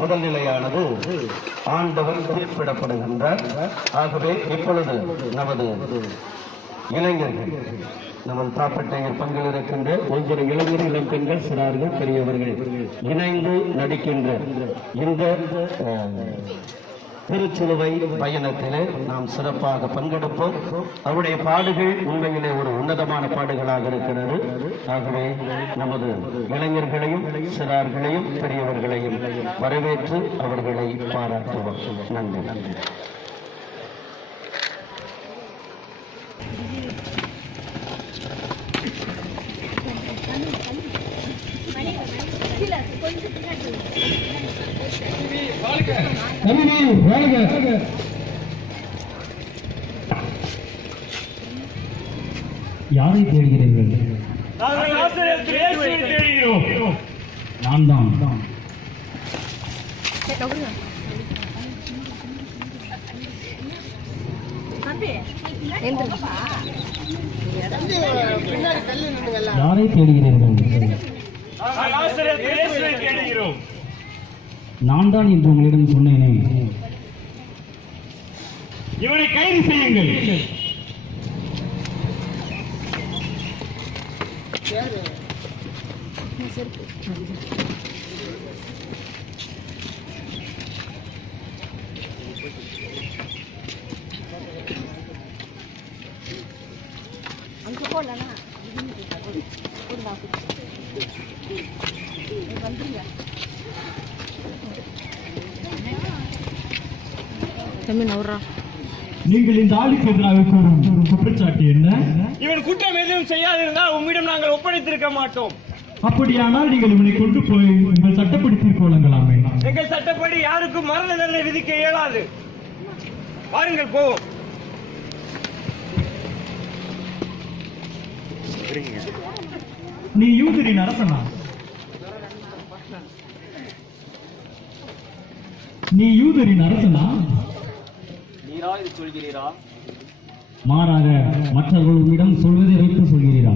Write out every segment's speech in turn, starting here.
முதல் நிலையானது ஆண்டவர் தீர்ப்பிடப்படுகின்றார். ஆகவே இப்பொழுது நமது இளைஞர்கள், நமது தாப்பட்டையில் பங்கில் இருக்கின்ற ஒவ்வொரு இளைஞர், இளம்பெண்கள், சிறார்கள், பெரியவர்கள் இணைந்து நடிக்கின்ற இந்த திருச்சிலுவை பயணத்திலே நாம் சிறப்பாக பங்கெடுப்போம். அவருடைய பாடுகள் உண்மையிலே ஒரு உன்னதமான பாடுகளாக இருக்கிறது. ஆகவே நமது இளைஞர்களையும், சிறார்களையும், பெரியவர்களையும் வரவேற்று அவர்களை பாராட்டுவோம். நன்றி. யாரை தேடுகிறீர்கள்? நான் தான். யாரை தேடுகிறீர்கள்? நான் தான் என்று உங்களிடம் சொன்னேனே. இவனை கைது செய்யுங்கள். நீங்கள் இந்த ஆளுக்கு எதிராக கூறும் குற்றச்சாட்டு என்ன? இவன் குற்றம் எதுவும் செய்யாதிருந்தால் உம்மிடம் நாங்கள் ஒப்படைத்திருக்க மாட்டோம். அப்படியானால் நீங்கள் இவனை கொண்டு போய் உங்கள் சட்டப்படி தீர்ப்பு வழங்கலாமே. எங்கள் சட்டப்படி யாருக்கும் மரண தண்டனை விதிக்க இயலாது. பாருங்கள், போவோம். நீ யூதரின் அரசனா? நீ யூதரின் அரசனா? சொல்கிறீரா? மாறாக மற்றவர்கள் உன்னிடம் சொல்வதை வைத்து சொல்கிறீரா?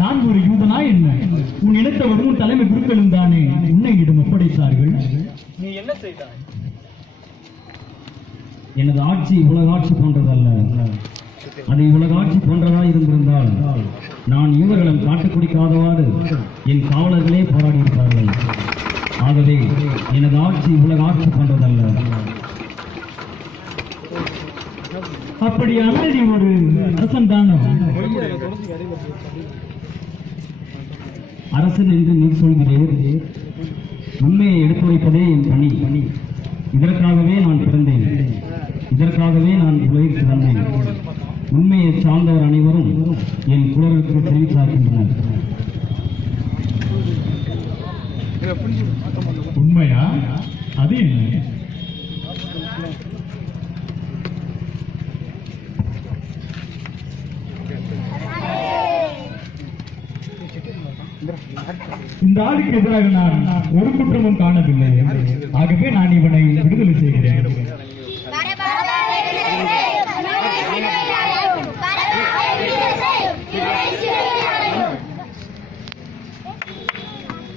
நான் ஒரு யூதனா என்ன? உன் இனத்தவரும் உன் தலைமை குருக்களும் தானே உன்னை இடம் ஒப்படைத்தார்கள். நீ என்ன செய்தாய்? எனது ஆட்சி உலக ஆட்சி போன்றதல்ல. அது உலக ஆட்சி போன்றதா இருந்திருந்தால் நான் யூதர்களிடம் காட்டு குடிக்காதவாறு என் காவலர்களே போராடி இருப்பார்கள். ஆகவே எனது ஆட்சி உலக ஆட்சி போன்றதல்ல. அப்படியானால் நீ ஒரு அரசன் தானே? அரசன் என்று நீ சொல்கிறீர். உண்மையை எடுத்து வைப்பதே என் பணி. இதற்காகவே நான் பிறந்தேன். இதற்காகவே நான் உலகிற்கு வந்தேன். உண்மையை சார்ந்தவர் அனைவரும் என் குலருக்கு தெரிவித்தார்கின்றனர். உண்மையா? அது என்ன? இந்த ஆளுக்கு எதிராக நான் ஒரு குற்றமும் காணவில்லை. ஆகவே நான் இவனை விடுதலை செய்கிறேன்.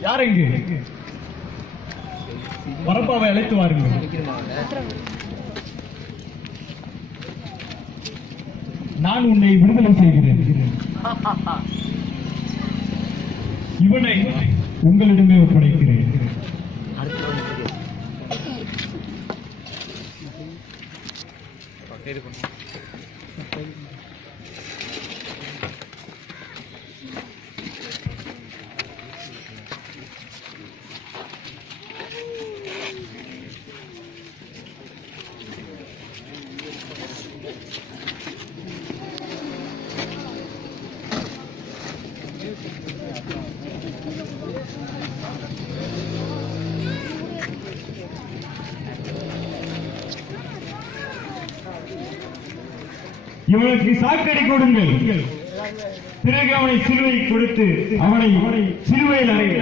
யாரெங்கு? வரப்பாவை அழைத்து வாருங்கள். நான் உன்னை விடுதலை செய்கிறேன். இவனை உங்களிடமே ஒப்படைக்கிறேன். இவனுக்கு சாக்கடை கொடுங்கள். பிறகு அவனை சிலுவை கொடுத்து அவனை சிலுவையில் அறைய.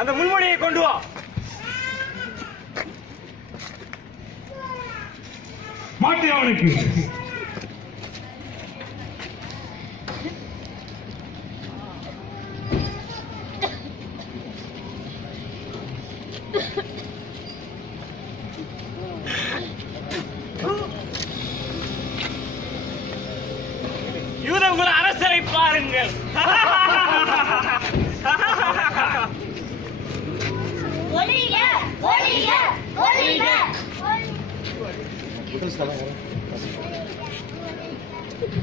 அந்த முன்மொழியை கொண்டு வா. மாட்டு அவனுக்கு என்னை பாருங்கள். ஒளிய ஒளிய ஒளிய.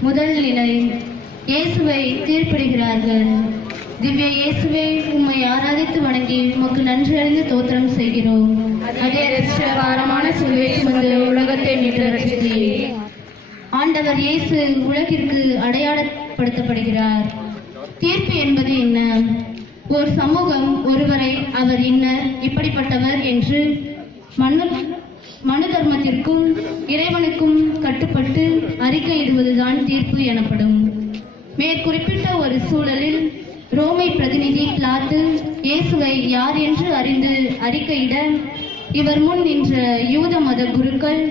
முதல் நிலை, இயேசுவை தீர்ப்பிடுகிறார்கள். திவ்ய இயேசுவே, உம்மை ஆராதித்து வணங்கி உமக்கு நன்றி அறிந்து தோத்திரம் செய்கிறோம். அதே ரட்சகரமான சிலுவை சுமந்து உலகத்தை மீட்டு ரட்சித்தீரே. ஆண்டவர் இயேசு உலகிற்கு அடையாளப்படுத்தப்படுகிறார். தீர்ப்பு என்பது என்ன? ஒரு சமூகம் ஒருவரை அவர் இன்னர், இப்படிப்பட்டவர் என்று மனு தர்மத்திற்கும் இறைவனுக்கும் கட்டுப்பட்டு அறிக்கையிடுவதுதான் தீர்ப்பு எனப்படும். மேற்குறிப்பிட்ட ஒரு சூழலில் ரோமை பிரதிநிதி பிலாத்து இயேசுவை யார் என்று அறிந்து அறிக்கையிட, இவர் முன் நின்ற யூத மத குருக்கள்,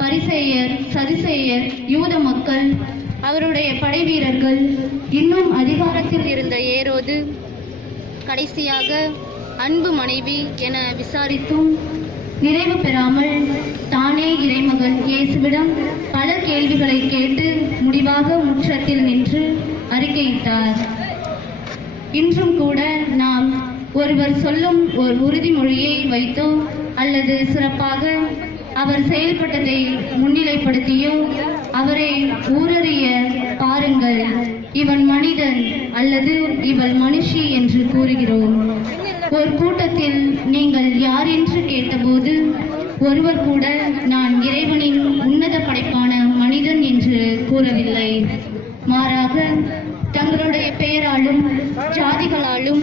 பரிசேயர், சதுசேயர், யூத மக்கள், அவருடைய படைவீரர்கள், இன்னும் அதிகாரத்தில் இருந்த ஏரோது, கடைசியாக அன்பு மனைவி என விசாரித்தும் நிறைவு பெறாமல் தானே இறைமகன் இயேசுவிடம் பல கேள்விகளை கேட்டு முடிவாக முற்றத்தில் நின்று அறிக்கையிட்டார். இன்றும் கூட நாம் ஒருவர் சொல்லும் ஒரு உறுதிமொழியை வைத்தோ அல்லது சிறப்பாக அவர் செயல்பட்டதை முன்னிலைப்படுத்தியோ அவரை ஊரறிய பாருங்கள், இவன் மனிதன் அல்லது இவள் மனுஷி என்று கூறுகிறோம். ஒரு கூட்டத்தில் நீங்கள் யார் என்று கேட்டபோது ஒருவர் கூட நான் இறைவனின் உன்னத படைப்பான மனிதன் என்று கூறவில்லை. மாறாக தங்களுடைய பெயராலும் ஜாதிகளாலும்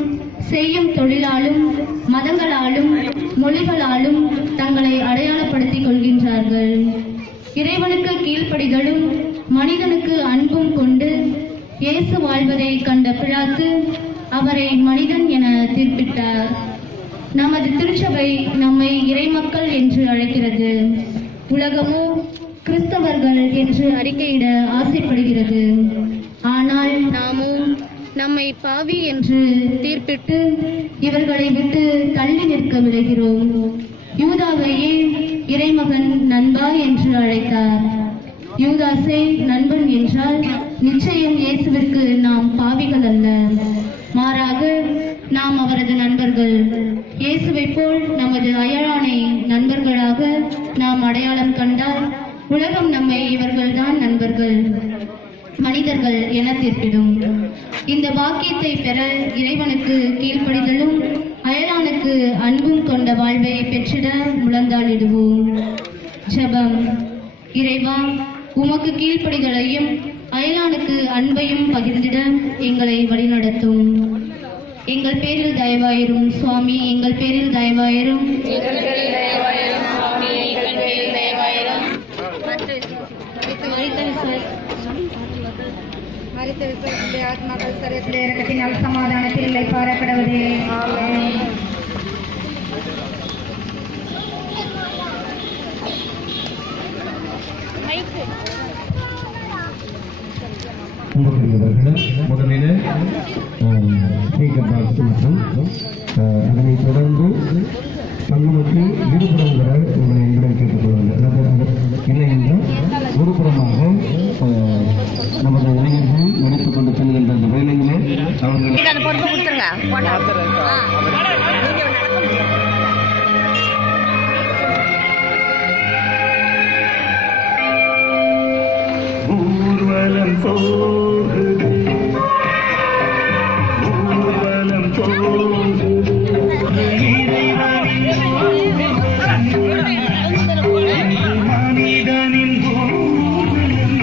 செய்யும் தொழிலாலும் மதங்களாலும் மொழிகளாலும் தங்களை அடையாளப்படுத்திக் கொள்கின்றார்கள். இறைவனுக்கு கீழ்ப்படிதலும் மனிதனுக்கு அன்பும் கொண்டு இயேசு வாழ்வதை கண்ட பிலாத்து அவரை மனிதன் என தீர்ப்பிட்டார். நமது திருச்சபை நம்மை இறைமக்கள் என்று அழைக்கிறது. உலகமோ கிறிஸ்தவர்கள் என்று அறிக்கையிட ஆசைப்படுகிறது. ஆனால் நாமோ நம்மை பாவி என்று தீர்ப்பிட்டு இவர்களை விட்டு தள்ளி நிற்க விளைகிறோம். யூதாவையே இறைமகன் நண்பா என்று அழைத்தார். யூதாசை நண்பன் என்றால் நிச்சயம் இயேசுவிற்கு நாம் பாவிகள் அல்ல, மாறாக நாம் அவரது நண்பர்கள். இயேசுவை போல் நமது அயலானை நண்பர்களாக நாம் அடையாளம் கண்டால் உலகம் நம்மை இவர்கள்தான் நண்பர்கள், மனிதர்கள் என தீர்ப்பிடும். இந்த வாக்கியத்தை பெற இறைவனுக்கு கீழ்ப்படிதலும் அயலானுக்கு அன்பும் கொண்ட வாழ்வை பெற்றிட முழந்தாளிடுவோம். ஜெபம். இறைவா, உமக்கு கீழ்ப்படிதலையும் அயலானுக்கு அன்பையும் பகிர்ந்திட எங்களை வழிநடத்தும். எங்கள் பேரில் தயவாயிரும் சுவாமி, எங்கள் பேரில் தயவாயிரும். ஆத்மாக்கள் சரீரத்திலே இரக்கத்தினால் சமாதானத்தில் இல்லை பாரக்கடவுளே. முதலில் மற்றும் அதனைத் தொடர்ந்து சங்கமக்கு இருபுறங்கள் உங்களை எங்களிடம் கேட்டுக்கொள்வார்கள். இல்லை என்றால் ஒருபுறமாக நமது இளைஞர்கள் எடுத்துக் கொண்டு செல்கின்ற அந்த வேலையிலே ஊர்வலம் போகுது, ஊர்வலம் போகுது, மனிதனின் ஊர்வலம்,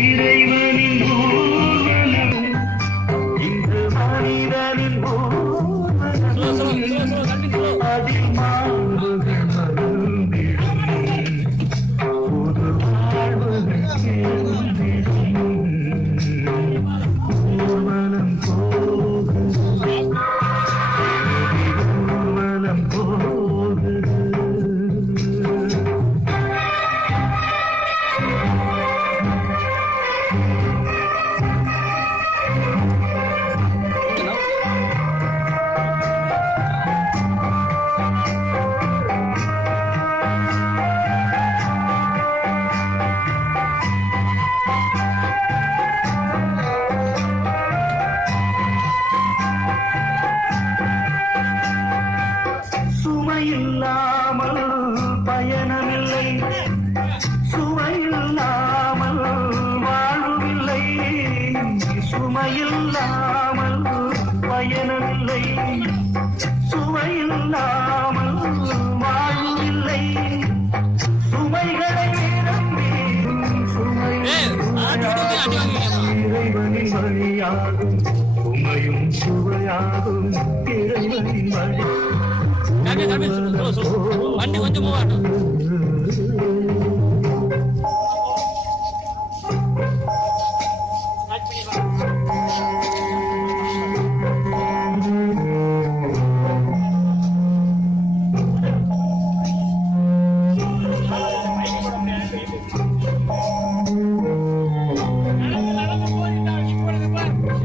இறைவனின் ஊர்வலம், இன்று மனிதனின் ஊர்வலம், அதில் மாண்புகள் மருந்திடும் புது வாழ்வுகள் சேர்ந்தே. இறைவனின் வழியாகும் உமையும் சுவையாகும் இறைவனின் வழி வண்டி கொஞ்சம் போவாட்டும்.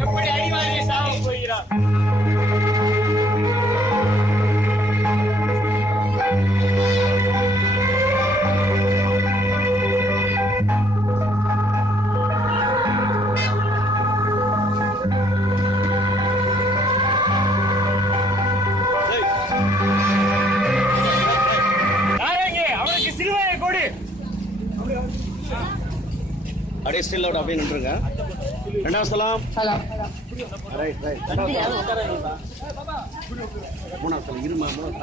எப்படி அடிவாங்கி சாவ போகிறார். அவனுக்கு சிலுவையை கொடு. அப்படியே ஸ்டில் அவுட் அப்படியே நின்றுங்க. ரெண்டாவது சலாம். Right right. மூணாவது சலம் இருமா. மூணாவது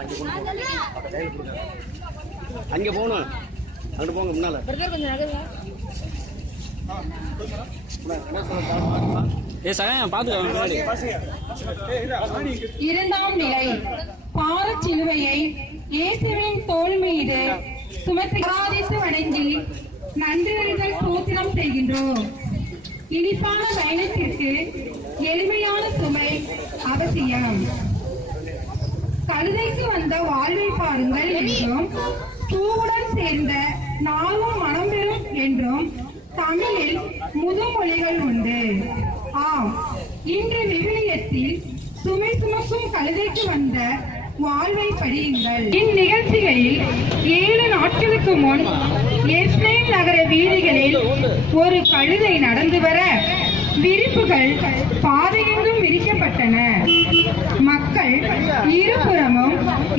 அங்கே போகணும். அங்கே போங்க முன்னால. இரண்டாம் நிலை பாரச் சிலுவையை இயேசுவின் தோள் மீது சுமத்தி ஆராதித்து வணங்கி நன்றிகள் ஸ்தோத்திரம் செய்கின்றோம். இனிப்பான பயணத்திற்கு எளிமையான சுமை அவசியம். கழுதைக்கு வந்த வாழ்வை பாருங்கள் என்றும் பூவுடன் சேர்ந்த நாளும் மனம் பெறும் என்றும் தமிழில் முதுமொழிகள் உண்டு. ஆம், இன்று விவிலியத்தில் சுமை சுமக்கும் கழுதைக்கு வந்த வாழ்வை படியுங்கள். இந்நிகழ்ச்சிகளில் 7 நாட்களுக்கு முன் எருசலேம் நகர வீதிகளில் ஒரு கழுதை நடந்து வர விரிப்புகள் பாதையெங்கும் விரிக்கப்பட்டன. மக்கள் இருபுறமும்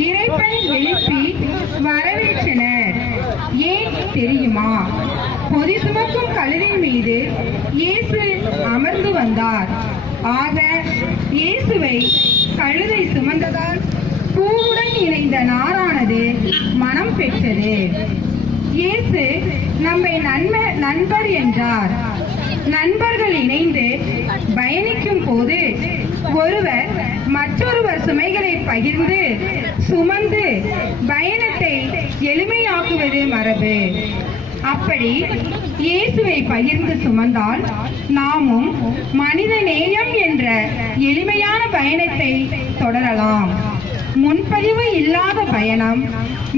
இறைப்பை எழுப்பி வரவேற்றனர். ஏன் தெரியுமா? பொதி சுமக்கும் கழுதின் மீது இயேசு அமர்ந்து வந்தார். ஆக இயேசுவை கழுதை சுமந்ததால் பூவுடன் இணைந்த நாரானது மனம் பெற்றது. இயேசு நம்மை நண்பர் என்றார். நண்பர்கள் இணைந்து பயணிக்கும் போது ஒருவர் மற்றொருவர் சுமைகளை பகிர்ந்து சுமந்து பயணத்தை எளிமையாக்குவது மரபு. அப்படி இயேசுவை பகிர்ந்து சுமந்தால் நாமும் மனித நேயம் என்ற எளிமையான பயணத்தை தொடரலாம். முன்பதிவு இல்லாத பயணம்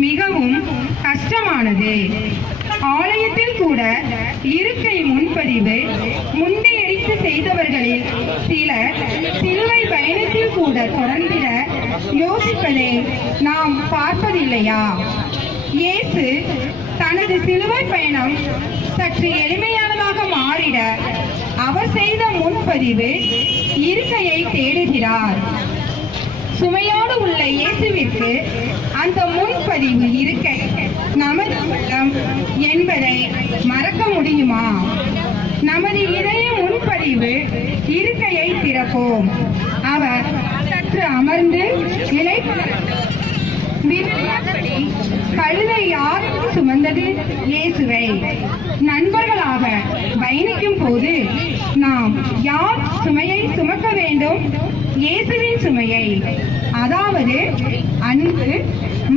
மிகவும் கஷ்டமானது. ஆலயத்தில் கூட இருக்கை முன்பதிவு முண்டையடித்து செய்தவர்களில் சிலர் சிலுவை பயணத்தில் கூட தொடர்ந்திட யோசிப்பதை நாம் பார்ப்பதில்லையா? இயேசு தனது சிலுவை பயணம் சற்று எளிமையானதாக மாறிட அவர் செய்த முன்பதிவு இருக்கையை தேடுகிறார். சுமையோடு உள்ள இயேசுவிற்கு அந்த முன்பதிவு இருக்கை நமது உள்ளம் என்பதை மறக்க முடியுமா? நமது இதய முன்பதிவு இருக்கையை திறப்போம். அவர் சற்று அமர்ந்து நிலை கழுதை யாருக்கு சுமந்தது? இயேசுவை. நண்பர்களாக பயணிக்கும் போது நாம் யார் சுமையை சுமக்க வேண்டும்? இயேசுவின் சுமையை. அதாவது அன்பு,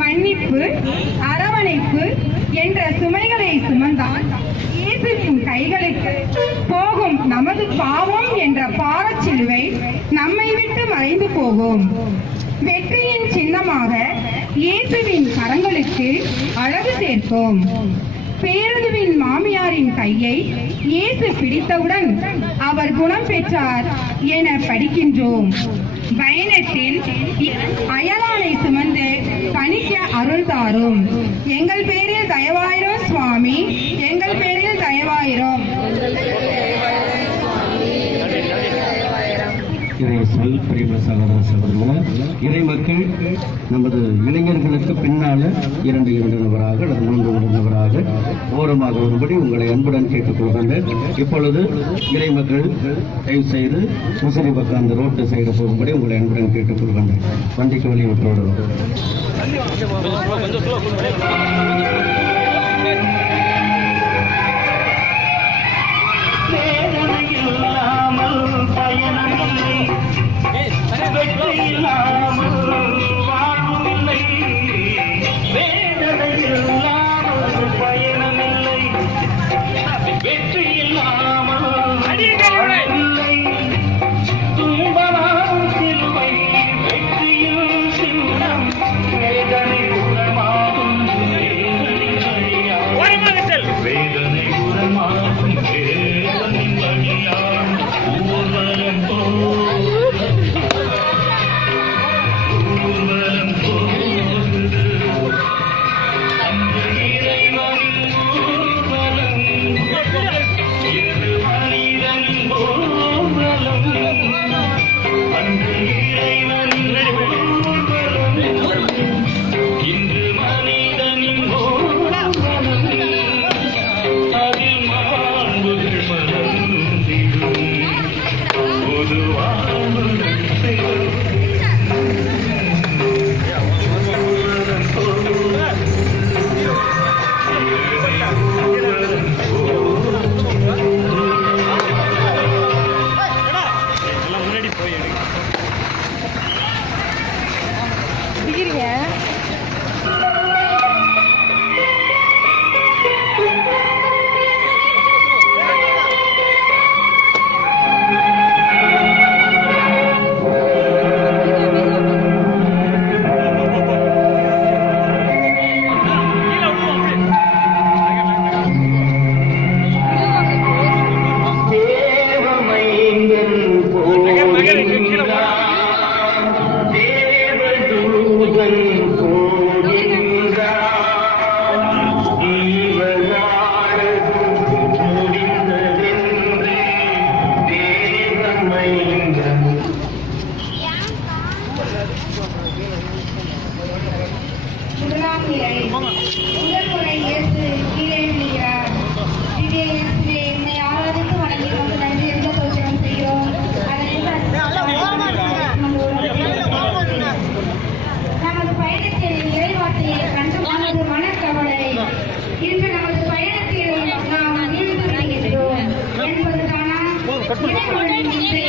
மன்னிப்பு, அரவணைப்பு என்ற சுமைகளை சுமந்தால் இயேசுவின் கைகளுக்கு போகும் நமது பாவம் என்ற பாரச்சிலுவை நம்மை விட்டு மறைந்து போகும். வெற்றியின் சின்னமாக இயேசுவின் கரங்களுக்கு அழகு சேர்ப்போம். பேருதுவின் மாமியாரின் கையை இயேசு பிடித்தவுடன் அவர் குணம் பெற்றார் என படிக்கின்றோம். பயணத்தில் அயலானை சுமந்து பணிக்க அருள் தாரும். எங்கள் பேரில் தயவாயிரும் சுவாமி, எங்கள் பேரில் தயவாயிரும். இறை சொல் பிரியமான சகோதர சகோதரர்களே, இறை மக்கள் நமது இளைஞர்களுக்கு பின்னால 2 நபராக அல்லது 3 நபராக ஓரமாக ஒருபடி உங்களை அன்புடன் கேட்டுக்கொள்கின்றேன். இப்பொழுது இறை மக்கள் தயவு செய்து முசிறி பக்கம் அந்த ரோட்டு சைடு போகும்படி உங்களை அன்புடன் கேட்டுக்கொள்கின்றேன். வண்டிக்கு வழி விட்டு விடுவோம். மேல திவ்ய இயேசுவே, உம்மை ஆராதித்து வணங்கி உமக்கு நன்றி என்ற தோத்திரம் செய்கிறோம். நமது பயணத்தில் இறைவார்த்தையை கண்டு நமது மனக்கவலை இன்று நமது பயணத்தில் நாம் ஈடுபடுகின்றோம் என்பதுதானா இறைவனின் இசை.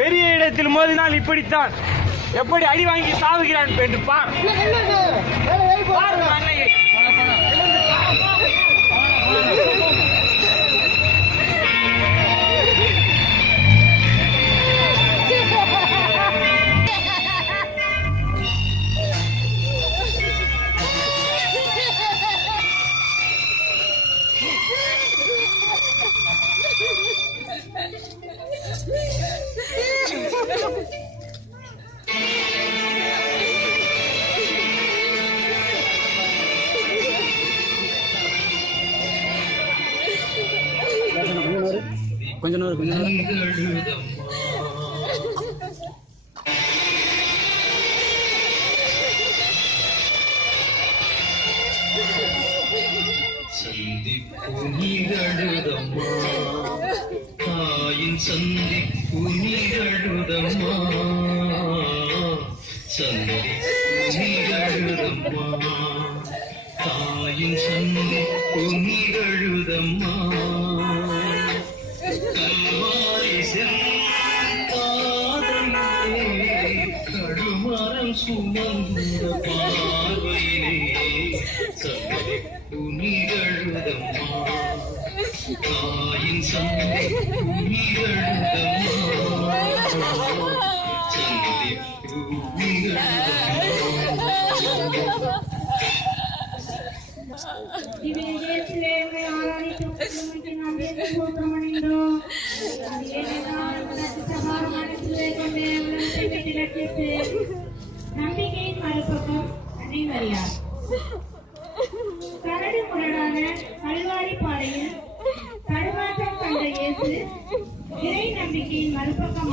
பெரிய இடத்தில் மோதினால் இப்படித்தான் எப்படி அடி வாங்கி சாவுகிறான் என்று பார். அன்னையை கொஞ்ச நேரம் தாயின் சந்திப்பு நிகழுதம்மா, சந்திப்பு நிகழுதம்மா, தாயின் சந்திப்பு நிகழுதம்மா. கல்வாரி செல்வாதையிலே கடுமரம் சுமந்த பார்வையிலே சந்திப்பு நிகழுதம்மா, தாயின் சந்திப்பு நிகழுதம்மா, சந்திப்பு நிகழுதம்மா. நம்பிக்கையின் மறுபக்கம் அனைவரியார் கரடு முரடான கல்வாரி பாதையில் தடுமாற்றம் கண்ட இயேசு இறை நம்பிக்கையின் மறுபக்கம்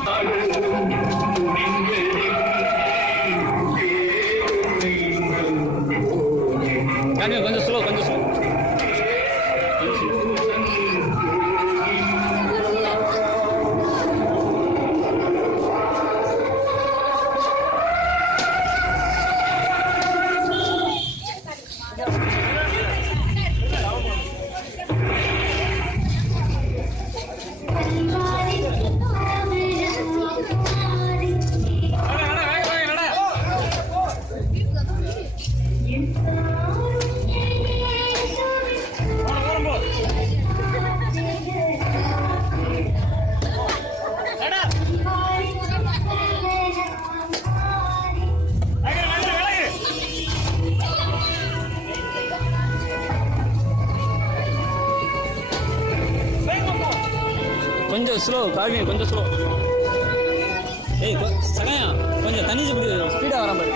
கொஞ்சம் ஸ்லோ கொஞ்சம் ஸ்லோ. கொஞ்சம் ஸ்லோ காவி, கொஞ்சம் ஸ்லோ. ஏய் சகாயா, கொஞ்சம் தண்ணி ஸ்பீடாக வர மாதிரி.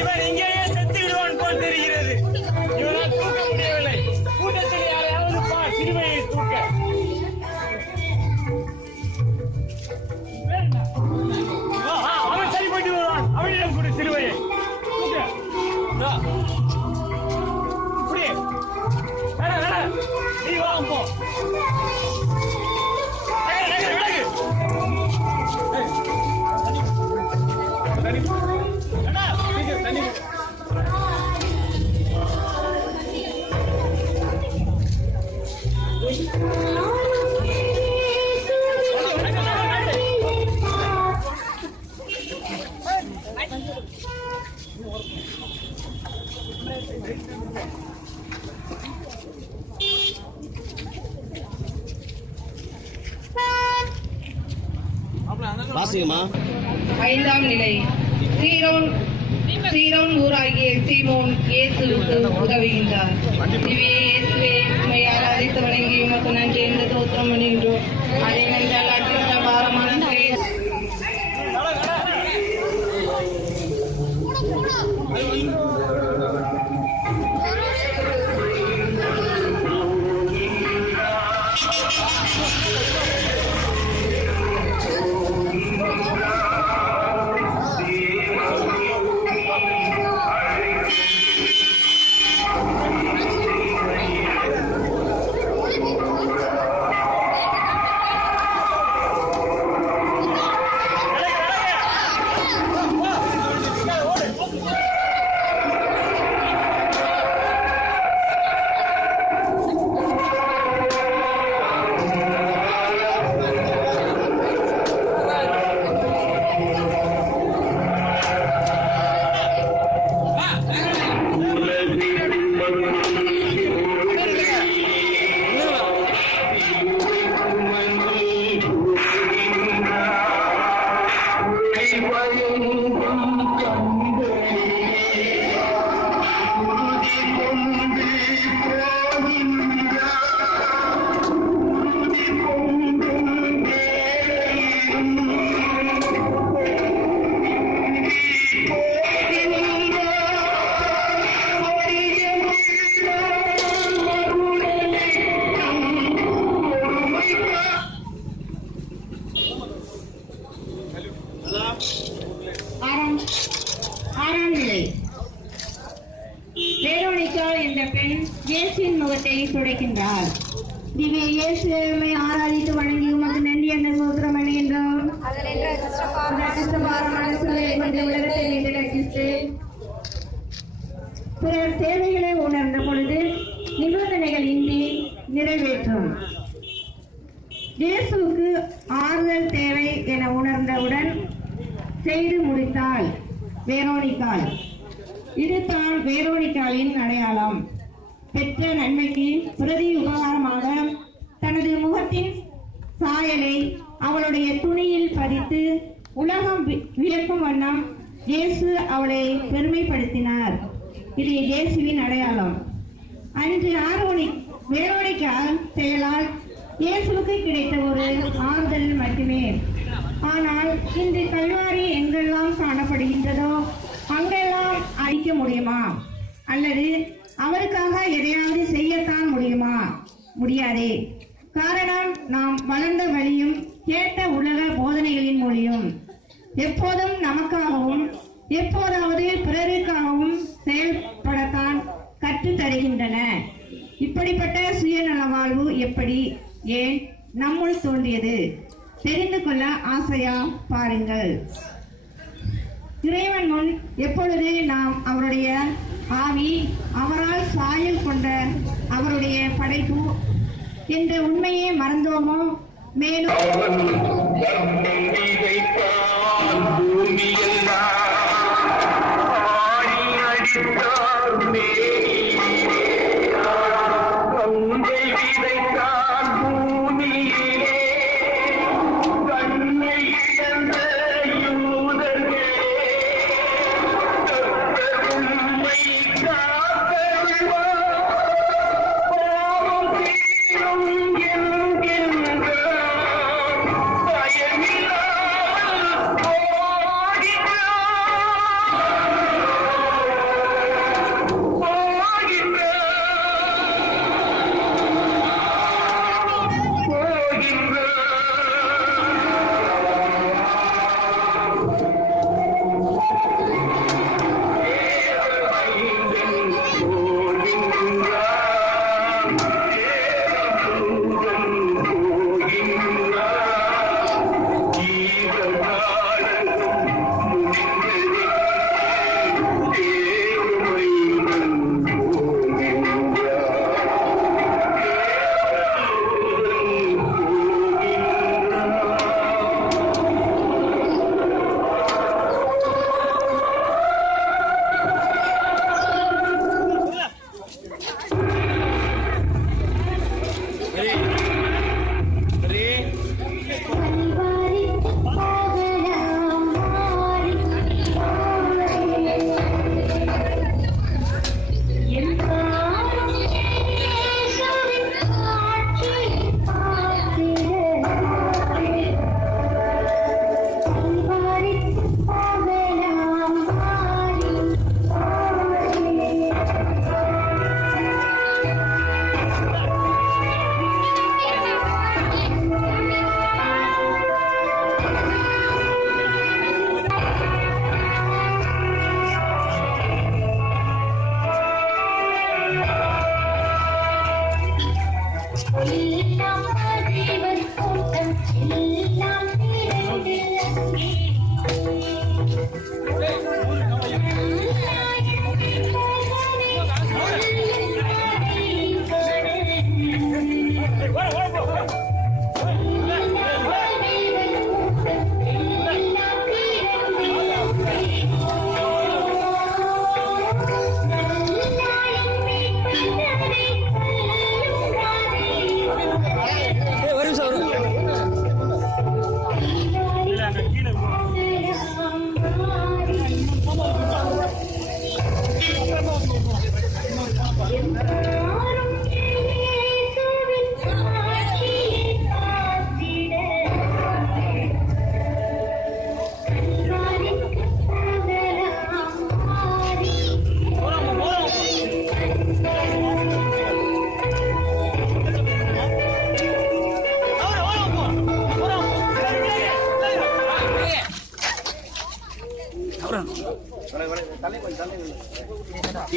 இவன் இங்கேயே செத்து விடுவான் போல் தெரிகிறது. இவனால் தூக்க முடியவில்லை. கூட்டத்தில் யாரையாவது பார். வாசிங்கம்மா. 5ஆம் நிலை. சீரோன் ஊராகிய சீமோன் இயேசுவுக்கு உதவுகின்றார். திவ்ய இயேசுவே, உம்மை ஆராதித்து வணங்கி உமக்கு நன்றி என்று தோத்திரம் பண்ணுகின்றோம். அதேனென்றால் அற்புத பாரமான ஆறாம் நிலை. வேரோனிகா என்ற பெண் இயேசுவின் முகத்தை துடைக்கின்றார். திவ்ய இயேசுவை ஆராதித்து வணங்கி உமக்கு நன்றி என்ற சோத்திரம் அடைகின்றோம். உலகத்தை ரசித்து பிறர் தேவைகளை உணர்ந்த பொழுது நிபந்தனைகள் இன்றி நிறைவேற்றும். இயேசுவுக்கு ஆறுதல் தேவை என உணர்ந்தவுடன் செய்து முடித்தாள் வேரோனிகாள். இதுதான் வேரோனிகாளின் அடையாளம். பெற்ற நன்மைக்கு பிரதி உபகாரமாக தனது முகத்தின் சாயலை அவளுடைய துணியில் பதித்து உலகம் வியக்கும் வண்ணம் இயேசு அவளை பெருமைப்படுத்தினார். இது இயேசுவின் அடையாளம். அன்று வேரோனிகாள் செயலால் இயேசுவுக்கு கிடைத்த ஒரு ஆறுதல் மட்டுமே. ஆனால் இன்று கல்வாரி எங்கெல்லாம் காணப்படுகின்றதோ அங்கெல்லாம் அழிக்க முடியுமா? அல்லது அவருக்காக எதையாவது செய்யத்தான் முடியுமா? முடியாதே. காரணம், நாம் வளர்ந்த வழியும் கேட்ட உலக போதனைகளின் மொழியும் எப்போதும் நமக்காகவும் எப்போதாவது பிறருக்காகவும் செயல்படத்தான் கற்றுத் தருகின்றன. இப்படிப்பட்ட சுயநல வாழ்வு எப்படி, ஏன் நம்முள் தோன்றியது? தெரிந்து கொள்ள ஆசையா? பாருங்கள். இறைவன் முன் எப்பொழுது நாம் அவருடைய ஆவி, அவரால் சாயல் கொண்ட அவருடைய படைப்பு என்ற உண்மையை மறந்தோமோ, மேலும்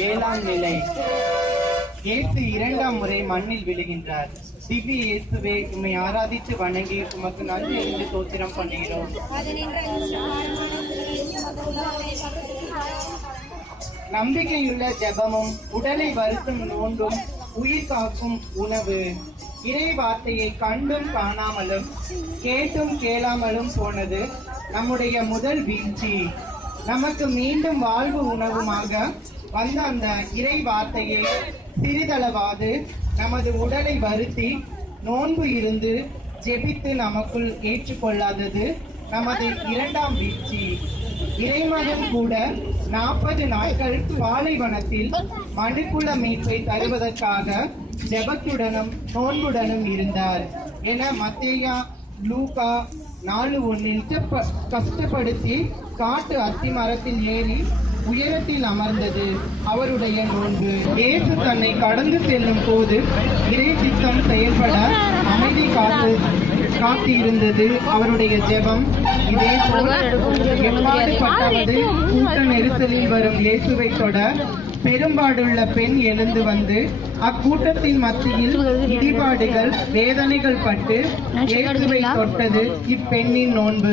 ஏழாம் நிலை. இயேசு இரண்டாம் முறை மண்ணில் விழுகின்றார். திவ்ய இயேசுவே, உம்மை ஆராதித்து வணங்கி உமக்கு நன்றி என்று ஸ்தோத்திரம் பண்ணுகிறோம். நம்பிக்கையுள்ள ஜெபமும் உடலை வருத்தும் நோன்பும் உயிர் காக்கும் உணவு. இறை வார்த்தையை கண்டும் காணாமலும் கேட்டும் கேளாமலும் போனது நம்முடைய முதல் வீழ்ச்சி. நமக்கு மீண்டும் வாழ்வு உணவுமாக வந்த அந்த இறை வார்த்தையை சிறிதளவாது நமது உடலை வருத்தி நோன்பு இருந்து ஜெபித்து நமக்குள் ஏற்றுக்கொள்ளாதது நமது இரண்டாம் வீழ்ச்சி. இறைமகன் கூட 40 நாட்கள் பாலைவனத்தில் மனுக்குல மீட்பை தருவதற்காக ஜெபத்துடனும் நோன்புடனும் இருந்தார் என மத்தேயா, லூக்கா 4:1 கஷ்டப்படுத்தி காட்டு அத்தி மரத்தில் ஏறி உயரத்தில் அமர்ந்தது அவருடைய நோன்பு. இயேசு தன்னை கடந்து செல்லும் போது இறை சித்தம் செயல்பட அமைதி காத்து இருந்தது அவருடைய ஜெபம். இதே போல எப்பாடுபட்டாவது கூட்ட நெரிசலில் வரும் இயேசுவை தொட பெரும்பாடுள்ள பெண் எழுந்து வந்து அக்கூட்டத்தின் மத்தியில் இடிபாடுகள் வேதனைகள் பட்டு இயேசுவை தொட்டது இப்பெண்ணின் நோன்பு.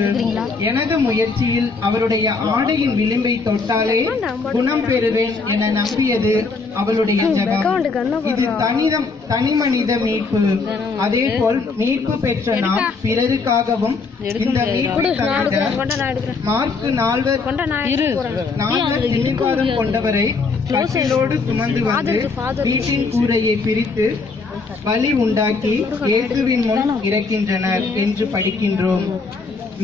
எனது முயற்சியில் அவருடைய ஆடையின் விளிம்பை தொட்டாலே குணம் பெறுவேன் என நம்பியது அவளுடைய ஜெபம். இது தனி மனித மீட்பு. அதே போல் மீட்பு பெற்ற நாம் பிறருக்காகவும் இந்த மீட்பை தந்திட மார்க்கு 4 திணிவாதம் கொண்டவரை கட்டிலோடு சுமந்து வந்து வீட்டின் கூரையை பிரித்து பலி உண்டாக்கி இயேசுவின் முன் இறக்கின்றனர் என்று படிக்கின்றோம்.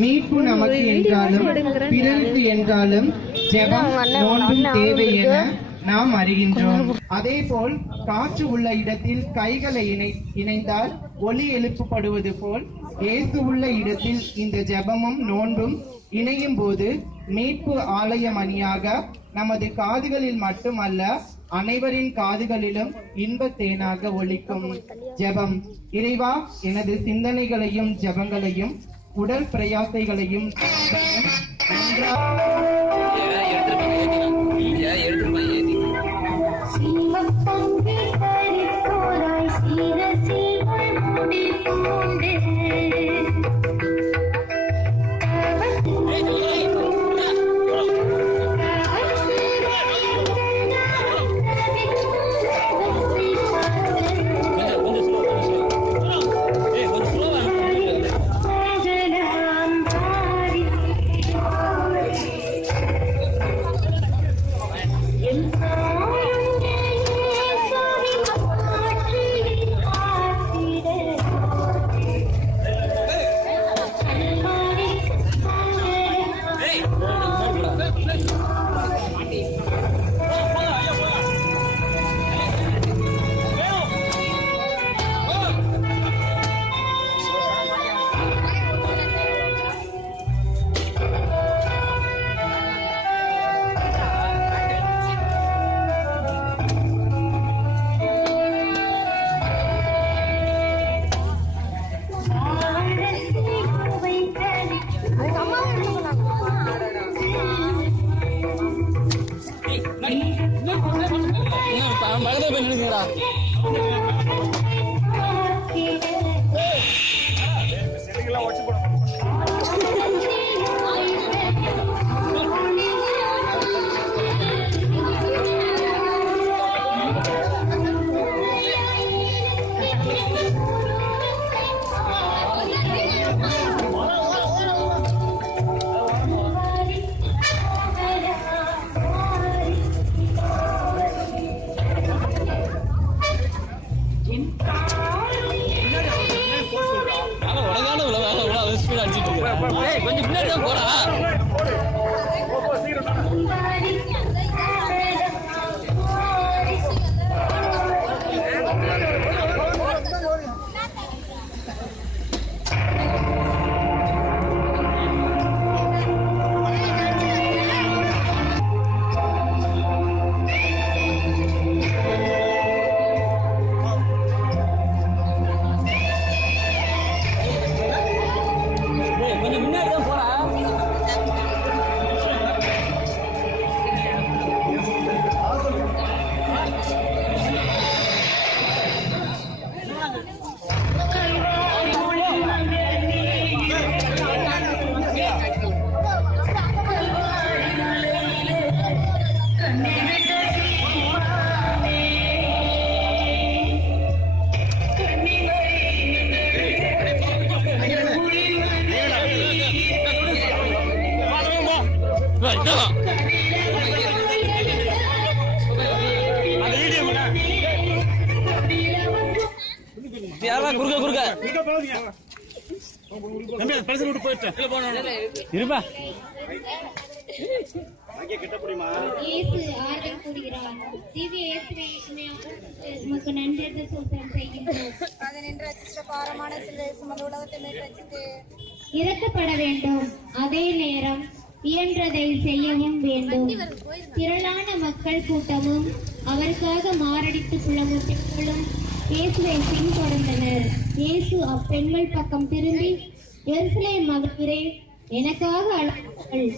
மீட்பு நமக்கு என்றாலும் பிறருக்கு என்றாலும் ஜெபம் நோன்பும் தேவை என நாம் அறிகின்றோம். அதே போல் காற்று உள்ள இடத்தில் கைகளை இணைந்தால் ஒலி எழுப்பப்படுவது போல் இயேசு உள்ள இடத்தில் இந்த ஜெபமும் நோன்பும் இணையும் போது மீட்பு ஆலய மணியாக நமது காதுகளில் மட்டுமல்ல அனைவரின் காதுகளிலும் இன்ப தேனாக ஒலிக்கும். ஜெபம். இறைவா, எனது சிந்தனைகளையும் ஜெபங்களையும் உடல் பிரயாசைகளையும் கொஞ்சம் முன்னாடி தான் போறா. கொஞ்சம் முன்னாடி தான் போறா. இருப்பா இயேசு ஆறுதல் கூறுகிறார். திவ்ய இயேசுவே, உமக்கு நன்றி சோத்திரம் செய்கின்றோம். இரக்கப்பட வேண்டும், அதே நேரம் இயன்றதை செய்யவும் வேண்டும். திரளான மக்கள் கூட்டமும் அவருக்காக மாரடித்து புலம்பும் பெண்களும் இயேசுவை பின்தொடர்ந்தனர். இயேசு அப்பெண்கள் பக்கம் திரும்பி, எருசலேம் மகளே, எனக்காக அழுங்கள்,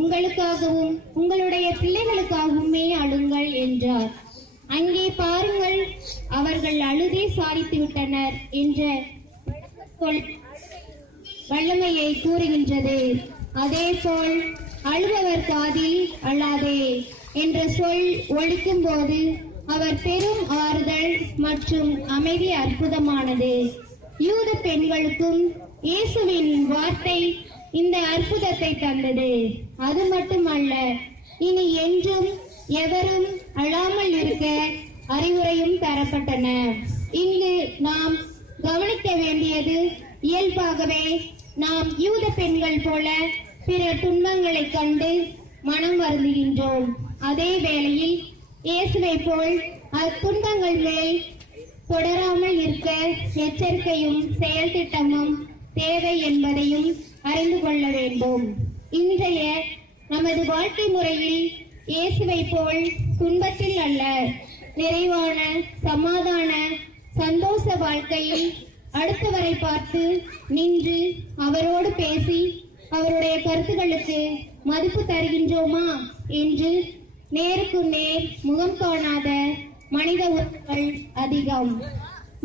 உங்களுக்காகவும் உங்களுடைய பிள்ளைகளுக்காகவுமே அழுங்கள் என்றார். அங்கே பாருங்கள், அவர்கள் அழுதே சாதித்து விட்டனர் என்ற வல்லமையை கூறுகின்றது. அதேபோல் அழுபவர் காதில் அழாதே என்ற சொல் ஒலிக்கும் போது அவர் பெரும் ஆறுதல் மற்றும் அமைதி அற்புதமானது. யூத பெண்களுக்கும் இயேசுவின் வார்த்தை இந்த அற்புதத்தை தந்தது. அது மட்டுமல்ல, இனி என்றும் எவரும் அழாமல் இருக்க அறிவுரையும் தரப்பட்டன. இங்கு நாம் கவனிக்க வேண்டியது, இயல்பாகவே நாம் யூத பெண்கள் போல பிற துன்பங்களை கண்டு மனம் வருந்துகின்றோம். அதே வேளையில் இயேசுவை போல் அத்துன்பங்கள் மேல் தொடராமல் இருக்க எச்சரிக்கையும் செயல் திட்டமும் தேவை என்பதையும் அறிந்து கொள்ள வேண்டும். இன்றைய நமது வாழ்க்கை முறையில் இயேசுவை போல் துன்பத்தில் அல்ல, நிறைவான சமாதான சந்தோஷ வாழ்க்கையில் அடுத்தவரை பார்த்து நின்று அவரோடு பேசி அவருடைய கருத்துக்களுக்கு மதிப்பு தருகின்றோமா என்று நேருக்கு நேர் முகம் காணாத மனித உறவுகள் அதிகம்.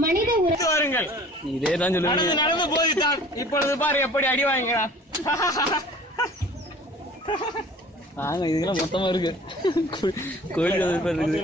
மனித வாருங்கள், இதேதான் நடந்து நடந்து போய்தான் இப்பொழுது பாரு எப்படி அடி வாங்கிறார். ஆங்க இதுக்கெல்லாம் மொத்தமா இருக்கு. கோயில் இருக்குது.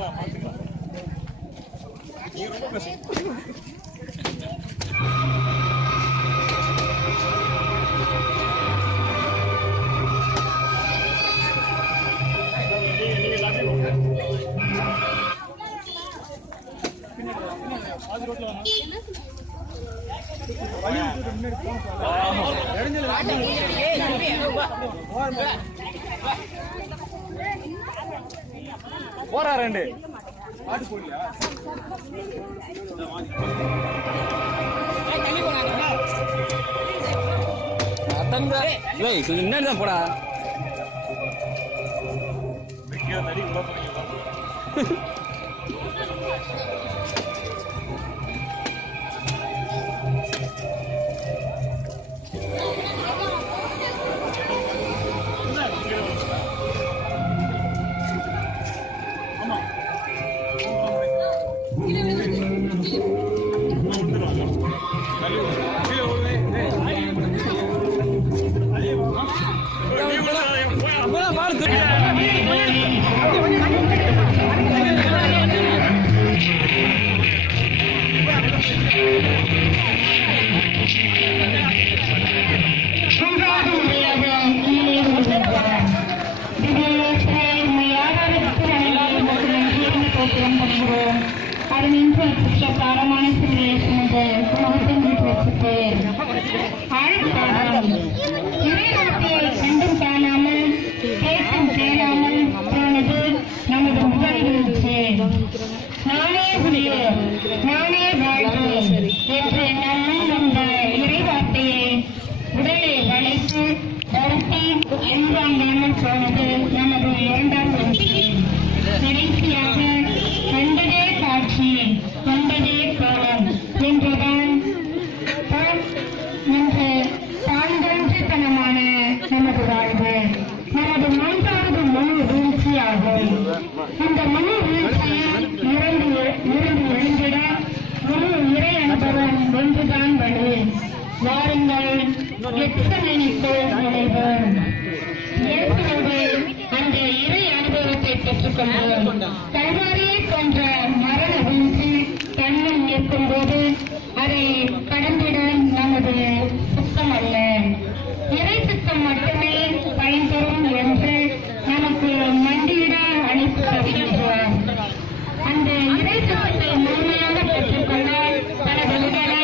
போறா ரெண்டு முன்னாடி தான் போடா. அருள் இறைவார்த்தையை கண்டும் காணாமல் கேட்டும் கேளாமல் போனது நமது முதல் வீழ்ச்சி. நானே உயிர், நானே வாழ்வு என்று நம்மும் வந்த இறைவார்த்தையை உடலை வளைத்து வருத்தி உள்வாங்காமல் போனது நமது இரண்டாம் வீழ்ச்சி. கடைசியாக கண்டதே காட்சி கண்டதே கோலம் என்றுதான் இன்று தாழ்ந்தோன்றித்தனமான நமது வாழ்வு நமது மூன்றாவது முழு வீழ்ச்சியாகும். இந்த முழு வீழ்ச்சியில் இருந்து எழுந்திட முழு இறை அனுபவம் ஒன்றுதான் வழி. வாருங்கள் எத்தனைக்கு நுழைவோம். இயேசுவோடு அந்த இறை அனுபவத்தை பெற்றுக்கொண்டோம். கல்வாரியை போன்ற மரண வீழ்ச்சி தன்னும் நிற்கும் போது அதை கடந்திட நமது சுத்தம் அல்ல, இறை சுத்தம் மட்டுமே பயன்பெறும் என்று நமக்கு மண்டியிட அழைப்பு தருகின்றோம். அந்த இறை சுத்தத்தை முழுமையாக பெற்றுக்கொள்ள தனது உடலை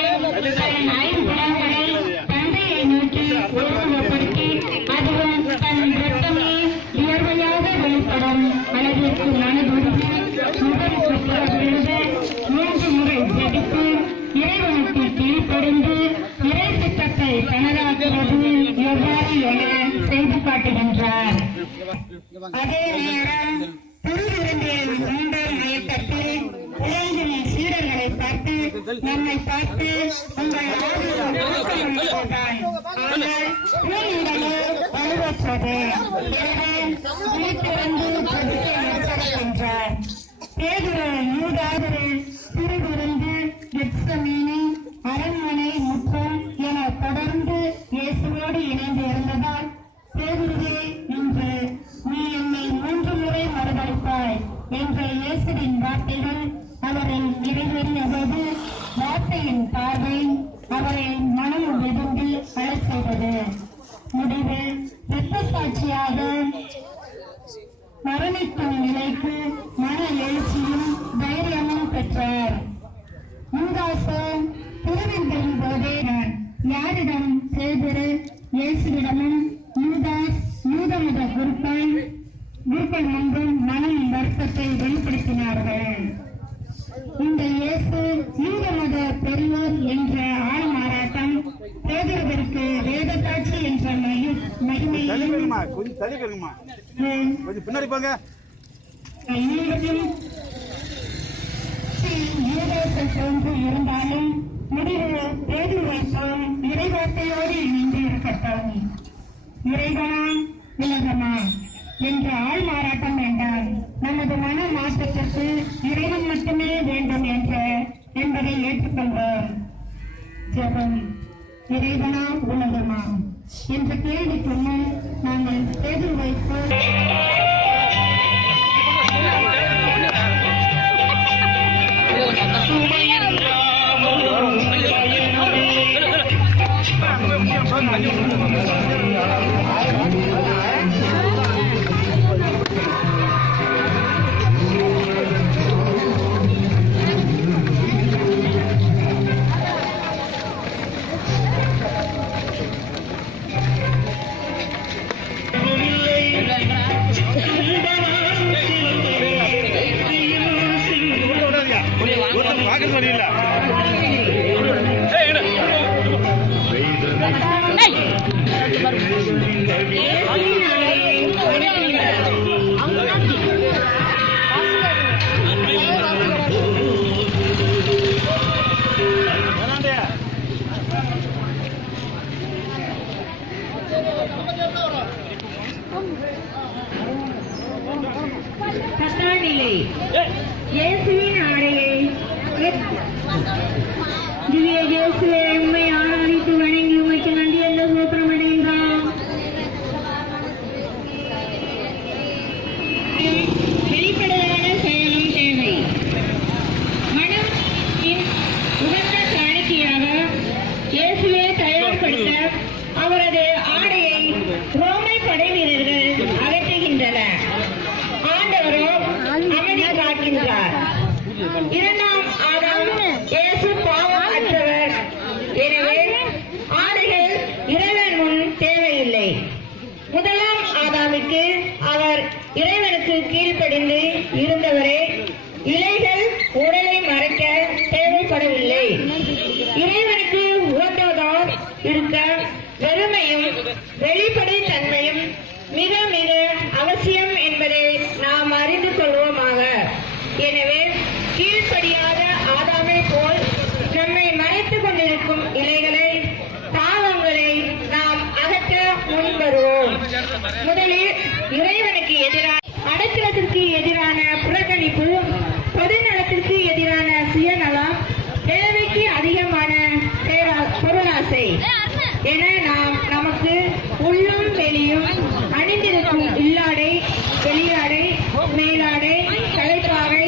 தன் ஐம்புலன்களை தந்தையை நோக்கி ஒருமுகப்படுத்தி அதுவும் தன் ரத்தமே வியர்வையாக வெளிப்படும் அளவிற்கு மனதுறுதி முதல் சுற்றுவது 3 முறை ஜெபித்து இறைவனுக்கு கீழ்ப்படிந்து இறை சித்தத்தை தனதாக்குவது எவ்வாறு என செய்து காட்டுகின்றார். அதே நேரம் திருவிருந்தில் 3ஆம் மயக்கத்தில் இளைஞர் சீடர்களை பார்த்து நம்மை பார்த்து உங்கள் ஆதிதான் ஆனால் உடனே வலுவற்றது விழித்திருந்து என்றார். பேதுரு மூதாவது திருவிருந்து கெத்சமேனி அரண்மனை முற்றம் என தொடர்ந்து இயேசுவோடு இணைந்து இருந்ததால் பேதுருவே இன்று நீ என்னை 3 முறை மறுதளிப்பாய் என்ற இயேசுவின் வார்த்தைகள் அவரை நிறைவேறிய போது வார்த்தையின் பார்வை அவரை மனம் வெதும்பி அழச் செய்தது. முடிவு இரத்த சாட்சியாக மரணிக்கும் நிலைக்கு மன எழுச்சியும் தைரியமும் பெற்றார். முன்காசம் திருவிந்தின் போதே யாரிடம் பேதுரு இயேசுவிடமும் யூதமத குருக்கள் முன்பும் மனம் வருத்தத்தை வெளிப்படுத்தினார்கள். இந்த இயேசு யூதமத பெரியோர் என்ற ஆள்மாறாட்டம் பேதுருவிற்கு வேத சாட்சி என்ற மகிமையையும் தோன்று இருந்தாலும் முடிவு பேதுருவைப்போம் இறைவார்த்தையோடு இணைந்து இருக்கட்டும். இறைவனா உலகமா என்ற ஆள்மாறாட்டம் வேண்டாம். நமது மன மாற்றத்திற்கு இறைவன் மட்டுமே வேண்டும் என்பதை ஏற்றுக்கொள்வோம். ஜெபம். இறைவனா உலகமா என்ற கேள்விக்கு முன் நாங்கள் பேதுருவைப்போம் கத்தாநிலை இயேசுவின் ஆடையை திவ்ய இயேசுவை உண்மை ஆராதித்து வணங்கி உமைக்கு நன்றி என்ற சூத்திரம் அடைகின்றோம். வெளிப்படையான செயலும் தேவை. மனம் உகந்த காணிக்கையாக இயேசுவை தயார்படுத்த அவரது ஆடையை ரோமை படை வீரர்கள் அகற்றுகின்றனர். ஆண்டவரோ அமைதி காக்கின்றார். 2ஆம் ஆதாம் இயேசு பாவம் அற்றவர். எனவே ஆடைகள் இறைவன் முன் தேவையில்லை. கீழ்ப்படிந்து இருந்தவரே இலைகள் உடலை மறைக்க தேவைப்படவில்லை. இறைவனுக்கு உகந்ததாக இருக்க வெறுமையும் வெளிப்படை தன்மையும் மிக மிக அவசியம் என்பதை நாம் அறிந்து கொள்வோமாக. எனவே கீழ்ப்படியாத ஆதாமை போல் நம்மை மறைத்துக் கொண்டிருக்கும் இலைகளை பாவங்களை நாம் அகற்ற முன்வருவோம். முதலில் இறைவனுக்கு எதிரான அடக்கிலத்திற்கு எதிரான புறக்கணிப்பு, பொதுநலத்திற்கு எதிரான சுயநலம், தேவைக்கு அதிகமான பொருளாசை என நாம் நமக்கு உள்ளும் வெளியும் அணிந்திருக்கும் உள்ளாடை, வெளியாடை, மேலாடை, தலைப்பாகை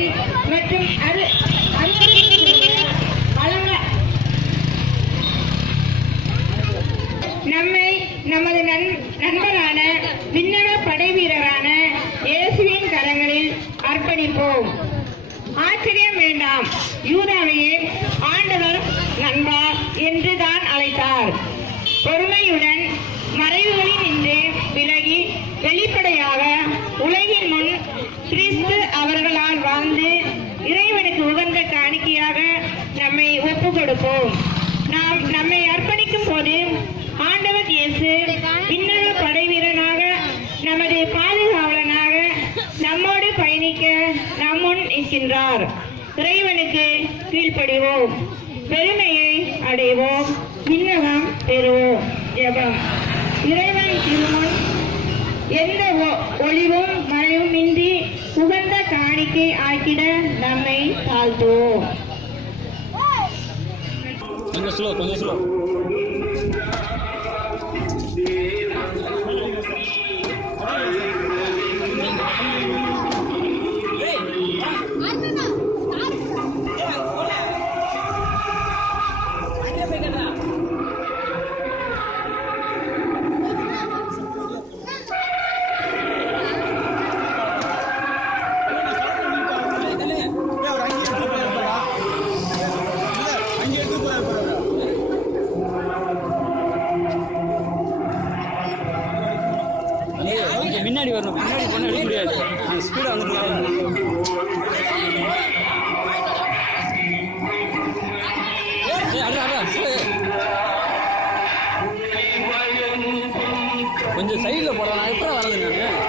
மற்றும் நம்மை நமது நண்பரான விண்ணக படை வீரரான இயேசுவின் கரங்களில் அர்ப்பணிப்போம். ஆச்சரியம் வேண்டாம், யூதாவையே ஆண்டவர் நண்பா என்று தான் அழைத்தார். பொறுமையுடன் மறைவுகளில் நின்று விலகி வெளிப்படையாக உலகின் முன் கிறிஸ்து அவர்களால் வாழ்ந்து இறைவனுக்கு உகந்த காணிக்கையாக நம்மை ஒப்புக் கொடுப்போம். நாம் நம்மை அர்ப்பணிக்கும் போது ஆண்டவர் இயேசு விண்ணக படை வீரனாக, நமது பாதுகாவலனாக நம்மோடு பயணிக்க நம்முன் நிற்கின்றார். இறைவனுக்கு கீழ்ப்படிவோம், பெருமையை அடைவோம், விண்ணகம் பெறுவோம். ஜெபம். இறைவன் திருமுன் எந்த ஒளிவும் மறைவும் இன்றி உகந்த காணிக்கை ஆக்கிட நம்மை தாழ்த்துவோம். கொஞ்சம் ஸ்லோ. முன்னாடி வரணும், முன்னாடி பண்ண எடுக்க முடியாது, ஸ்பீடா வந்துட்டு கொஞ்சம் சைடில் போடலாம். எப்படி வரது நான்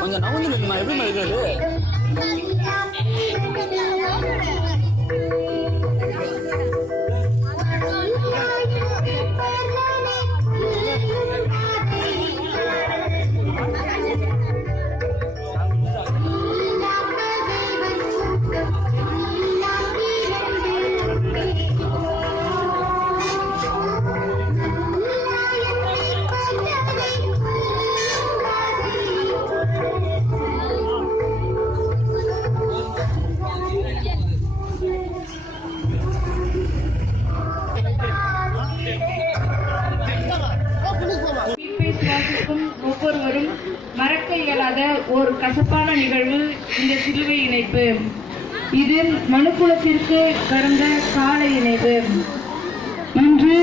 கொஞ்சம் நவுந்து நிற்குமா எப்படி இருக்கிறது ஒவ்வொருவரும் மறக்க இயலாத ஒரு கசப்பான நிகழ்வு இந்த சிலுவை இணைப்பு. இது மனுக்குலத்திற்கு பிறந்த கால இணைப்பு. இன்று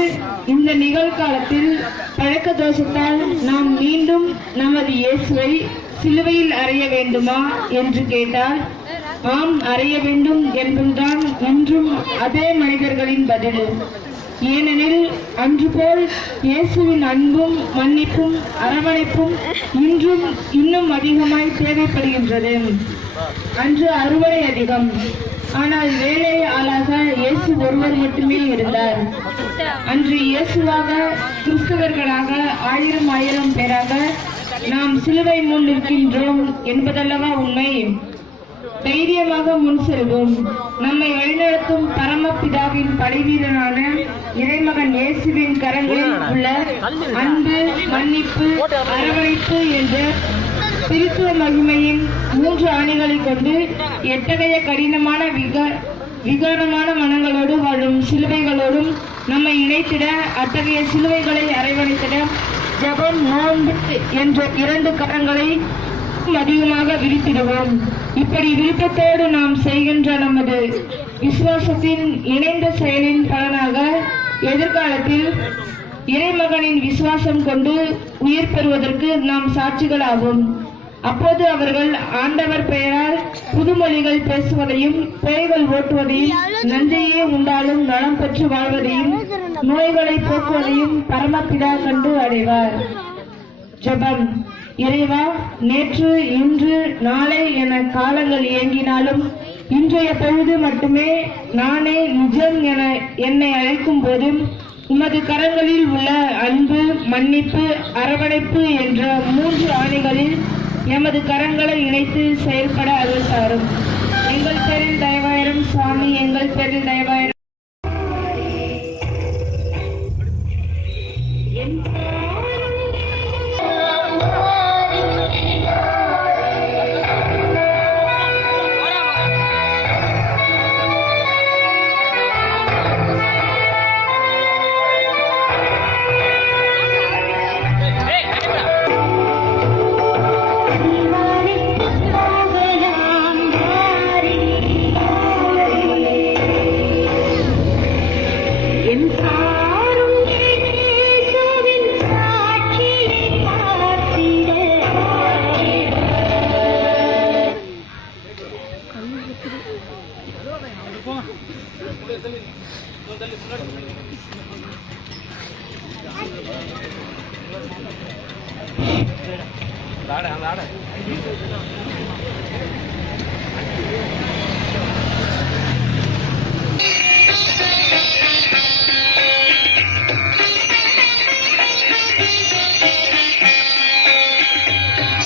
இந்த நிகழ்காலத்தில் பழக்க தோஷத்தால் நாம் மீண்டும் நமது இயேசுவை சிலுவையில் அறைய வேண்டுமா என்று கேட்டால் ஆம், அறைய வேண்டும் என்பதுதான் இன்றும் அதே மனிதர்களின் பதில். ஏனெனில் அன்று போல் இயேசுவின் அன்பும் மன்னிப்பும் அரவணைப்பும் இன்றும் இன்னும் அதிகமாய் தேவைப்படுகின்றது. அன்று அறுவடை அதிகம், ஆனால் வேலை ஆளாக இயேசு ஒருவர் மட்டுமே இருந்தார். அன்று இயேசுவாக கிறிஸ்தவர்களாக ஆயிரம் பேராக நாம் சிலுவை முன் நிற்கின்றோம் என்பதல்லவா உண்மை. தைரியமாக முன் செல்வோம். நம்மை வழிநடத்தும் பரமபிதாவின் படைவீரனான இறைமகன் இயேசுவின் கரங்களில் உள்ள அன்பு, மன்னிப்பு, அரவணைப்பு என்ற திருத்துவ மகிமையின் 3 ஆணிகளை கொண்டு எத்தகைய கடினமான விகாரமான மனங்களோடு வாழும் சிலுவைகளோடும் நம்மை இணைத்திட, அத்தகைய சிலுவைகளை அரவணைத்திட ஜெபம், நோன்பு என்ற 2 கரங்களை அதிகமாக விரித்திடுவோம். இப்படி விருப்பத்தோடு நாம் செய்கின்ற நமது விசுவாசத்தின் இணைந்த செயலின் பலனாக எதிர்காலத்தில் இறைமகனின் விசுவாசம் கொண்டு உயிர் பெறுவதற்கு நாம் சாட்சிகளாகும். அப்போது அவர்கள் ஆண்டவர் பெயரால் புதுமொழிகள் பேசுவதையும், பேய்கள் ஓட்டுவதையும், நஞ்சையே உண்டாலும் நலம் பெற்று வாழ்வதையும், நோய்களை போக்குவதையும் பரமபிதா கண்டு அடைவார். ஜெபம். இறைவா, நேற்று, இன்று, நாளை என காலங்கள் இயங்கினாலும் இன்றைய பொழுது மட்டுமே நானே நிஜம் என என்னை அழைக்கும் போதும் உமது கரங்களில் உள்ள அன்பு, மன்னிப்பு, அரவணைப்பு என்ற 3 ஆணிகளில் எமது கரங்களை இணைத்து செயல்பட அருள் தாரும். எங்கள் பேரில் தயவாயிரம் சுவாமி, எங்கள் பேரில் தயவாயிரம்.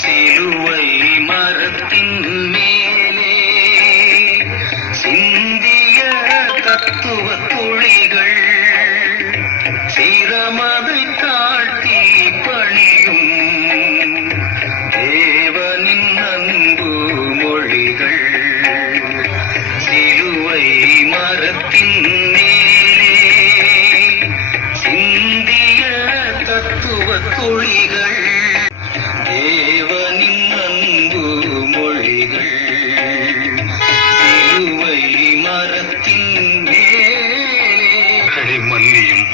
சிலுவை மரத்தின் மேலே சிந்திய தத்துவ துளிகள் சிரமதை தாழ்த்தி பணியும் தேவனின் அன்பு மொழிகள். சிலுவை மரத்தின் மேலே சிந்திய தத்துவ துளிகள் தேவனின் அன்பு மொழிகள். சிலுவை மரத்தின் மேலே மன்னியும்,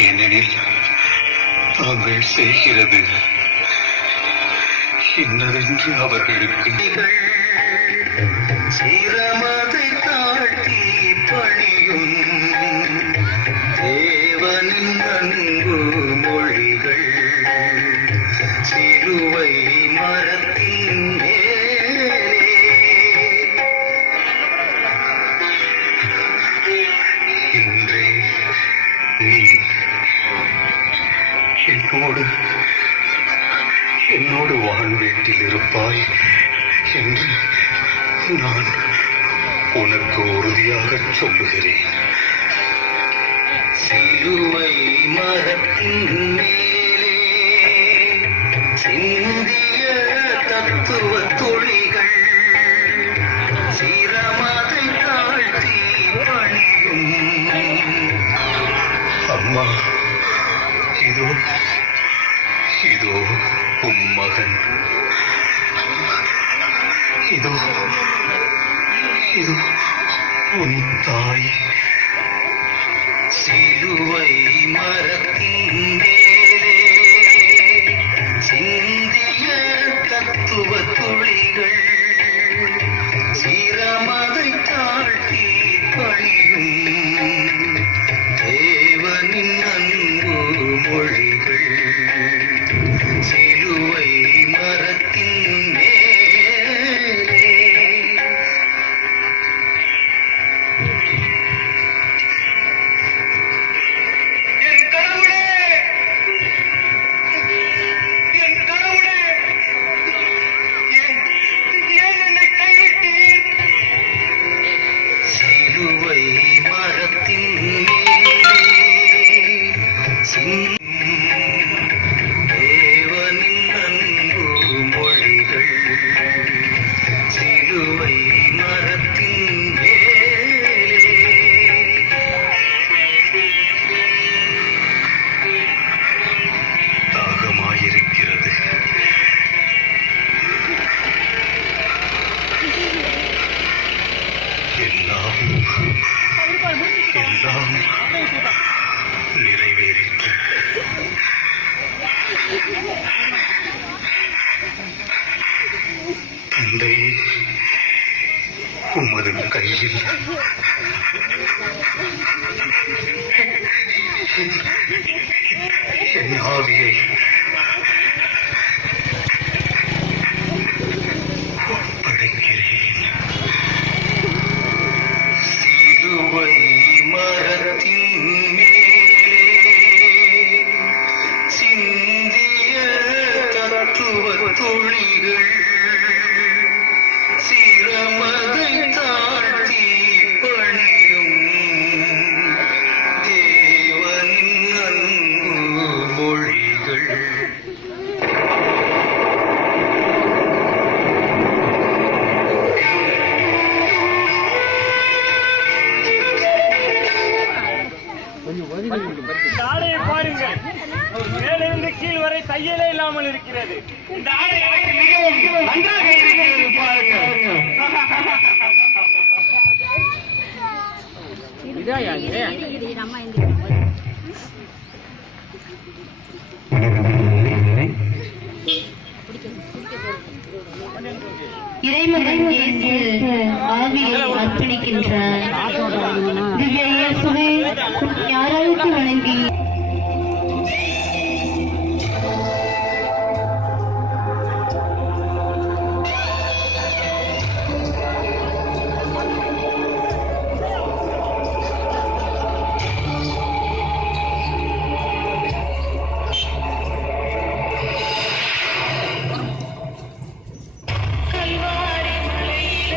ஏனெனில் தாங்கள் செய்கிறது இன்னதென்று அவர்களுக்கு. சிரமதை தாழ்த்தி பணியும் தேவனின் அன்பு மொழிகள். என்னோடு வாழ்வீட்டில் இருப்பாய் என்று நான் உனக்கு உறுதியாக சொல்லுகிறேன். சிலுவை மரத்தின் மேலே சிந்திய தத்துவ துளிகள் சிரமதை தாழ்த்தி பணியும். அம்மா, இதோ உம் மகன். இதோ உன் தாய். சிலுவை மரத்தின் மேலே சிந்திய தத்துவ துளிகள் சிரமதை தாழ்த்தி பணியும் தேவனின் அன்பு மொழிகள். சிலுவை மரத்தின் மேலே என் கடவுளே, ஏன் என்னை கைவிட்டீர்? சிலுவை மரத்தின் மேலே தேவனின் அன்பு மொழிகள். சிலுவை மரத்தின் மேலே தாகமாயிருக்கிறது. எல்லாம் நிறைவேறிற்று. தந்தை, உமது கையில் என் ஆவியை ஒப்படைக்கிறேன். சிலுவை மரத்தின் மேலே சிந்திய தத்துவ துளிகள் சிரமதை தாழ்த்தி பணியும் தேவனின் அன்பு மொழிகள். இந்த ஆடையை பாருங்கள், மேலிருந்து கீழ் வரை தையலே இல்லாமல் இருக்கிறது. இந்த ஆடை எனக்கு மிகவும் நன்றாக இருக்கிறது பாருங்கள். இறைமகன் இயேசு ஆவியை அர்ப்பணிக்கின்றார். திவ்ய இயேசுவை யாராருக்கு வணங்கி கல்வாரி மலையிலே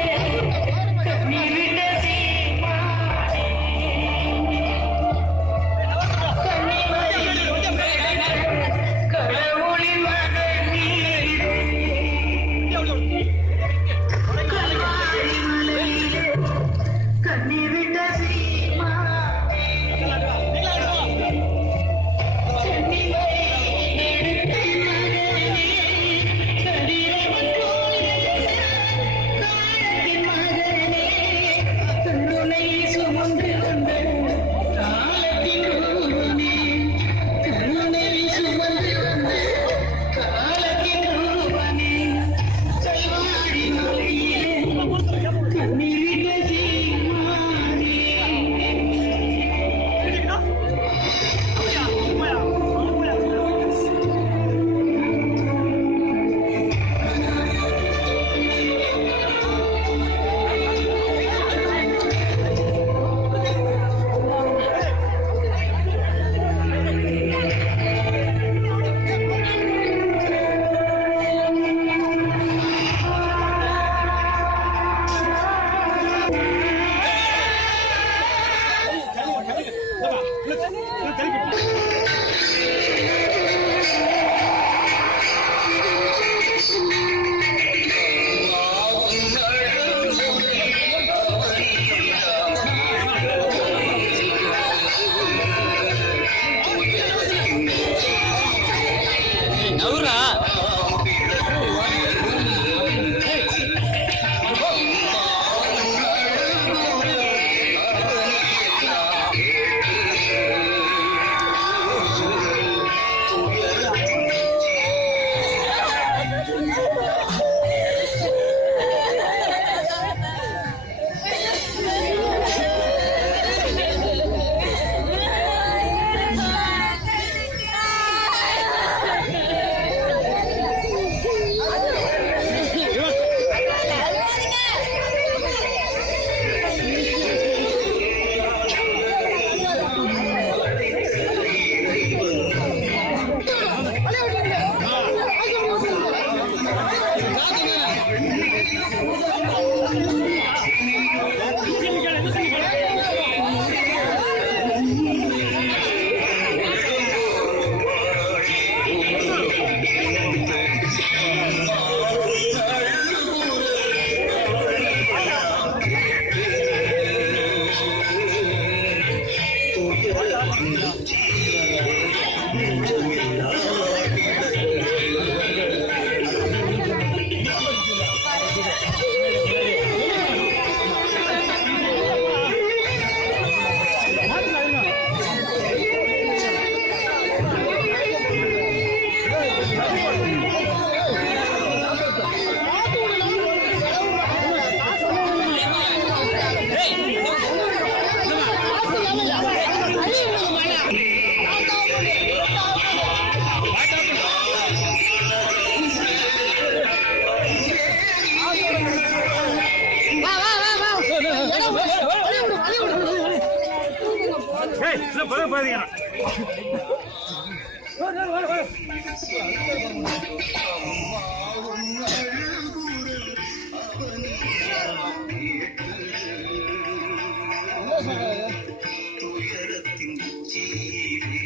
துயரத்தின் உச்சியிலே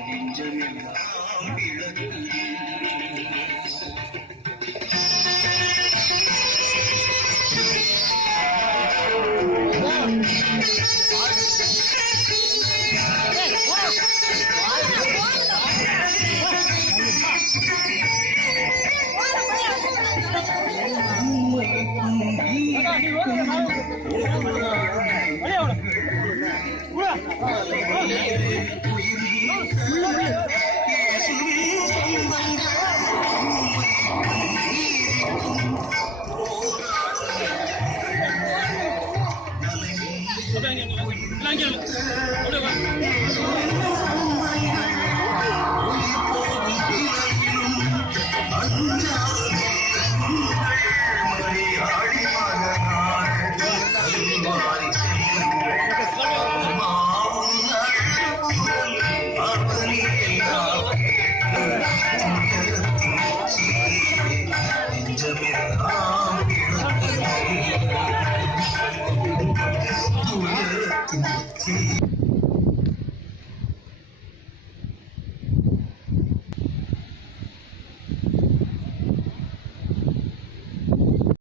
நெஞ்சமெல்லாம் விளக்கு. நெஞ்சமெல்லாம்